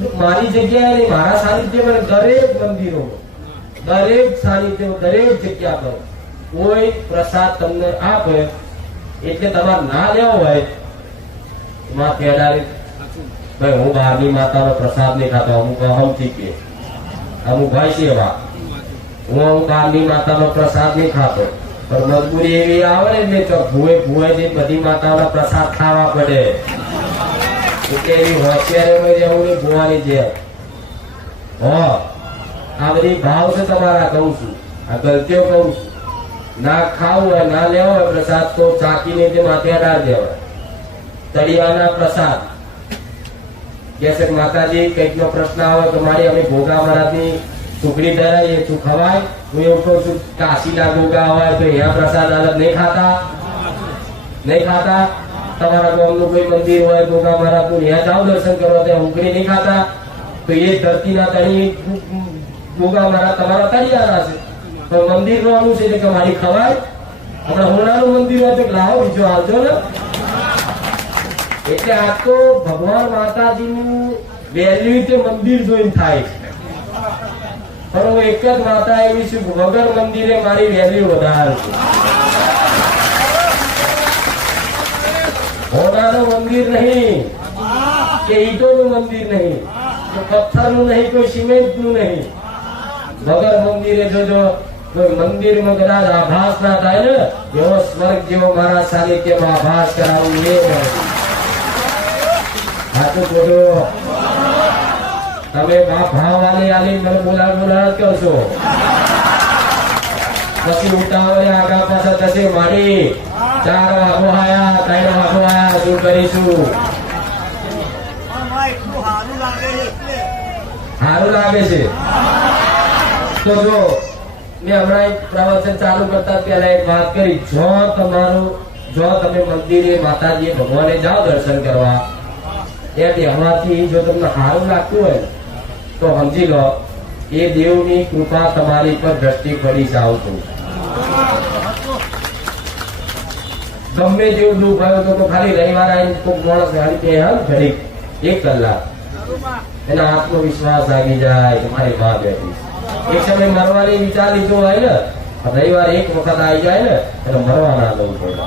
મારી જગ્યાએ મારા સાનિધ્યમાં દરેક મંદિરો, દરેક સાનિધ્ય, દરેક જગ્યા પર કોઈ પ્રસાદ તમને આપે એટલે તમારે ના લેવો હોય એમાં કહેડાવી ભાઈ હું બહારની માતાનો પ્રસાદ નહીં ખાતો, અમુક અહમથી કે અમુક ભાઈ છે એવા હું બહારની માતાનો પ્રસાદ નહીં ખાતો, પણ મજબૂરી એવી આવે ને તો ભૂએ બધી માતાઓના પ્રસાદ ખાવા પડે એટલે એવી હોશિયારી રહેવું નહીં ભૂવાની જેમ. આ બધી ભાવ છે તમારા, કહું છું આ ગલતીઓ કહું છું. ના ખાવું હોય ના લેવો હોય પ્રસાદ તો ચાકીને તે માથે અડાડ દેવાય. તળિયાના પ્રસાદ કે માતાજી કઈક નો પ્રશ્ન આવે તો મારી અમે ભોગા મહારાજની ટુકડી ધરાવીએ તું ખવાય. હું એવું કહું છું કાશીના ભોગા હોય તો અહીંયા પ્રસાદ અલગ નહીં ખાતા, નહીં ખાતા. તમારા ગામનું કોઈ મંદિર હોય ભોગા મહારાજ નું ત્યાં જાઓ દર્શન કરવા, ત્યાં ઉકળી નહીં ખાતા તો એ ધરતીના તળી ભોગા મહારાજ તમારા તળિયાના છે તો મંદિર નું આનું છે કે મારી ખવાય. આપણા હોનાનું મંદિર હોય તો લાવો બીજો આવજો ને. એટલે આ તો ભગવાન માતાજીનું વેલ્યુ તે મંદિર જોઈને થાય છે, પણ હું એક જ માતા એવી છું વગર મંદિરે મારી વેલ્યુ વધારે છે. હોનાનું મંદિર નહીં કે ઈંટોનું મંદિર નહીં કે પથ્થરનું નહીં કોઈ સિમેન્ટનું નહીં. વગર મંદિરે જોજો કોઈ મંદિરમાં કદાચ આભાસ ના થાય ને એવો સ્વર્ગ જેવો મારા સાનિધ્યમાં આભાસ કરાવું એ સાચું ખોટું તમે ભાવવાળી આલી મને બોલાવ કરશો પછી ઉતાવળે આગા પાછા થશે મારી 4 વાગો આયા 3 વાગો આયા શું કરીશું. સારું લાગે છે તો જો મેં હમણાં એક પ્રવચન ચાલુ કરતા પહેલા એક વાત કરી, જો તમે મંદિરે માતાજી ભગવાને જાઓ દર્શન કરવા ત્યાં બેહવાથી જો તમને સારું લાગતું હોય તો સમજી લો એ દેવની કૃપા તમારી પર દ્રષ્ટિ પડી જાવ છું. ગમે જેવું દુઃખ આવ્યો તો ખાલી રવિવાર આવીને કોઈ માણસ ઘડી 1 કલાક એના આત્મવિશ્વાસ આવી જાય તમારી માં બેઠી. એક સમય મરવાની વિચાર લીધો હોય ને રવિવાર એક વખત આવી જાય ને એટલે મરવાના લઉં પડે.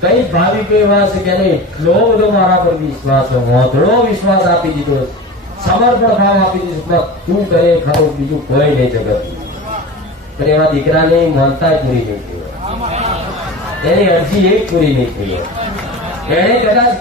કઈ ભાવિકો એવા છે કે એટલો બધો મારા પર વિશ્વાસ, વધડો વિશ્વાસ આપી દીધો, સમર્પણ ભાવ આપી દીધો, તું કરે ખરું બીજું કોઈ નહીં જગત. પણ એવા દીકરાની માનતા પૂરી નહીં થઈ, એની અરજી એક પૂરી નહીં થઈ. એને કદાચ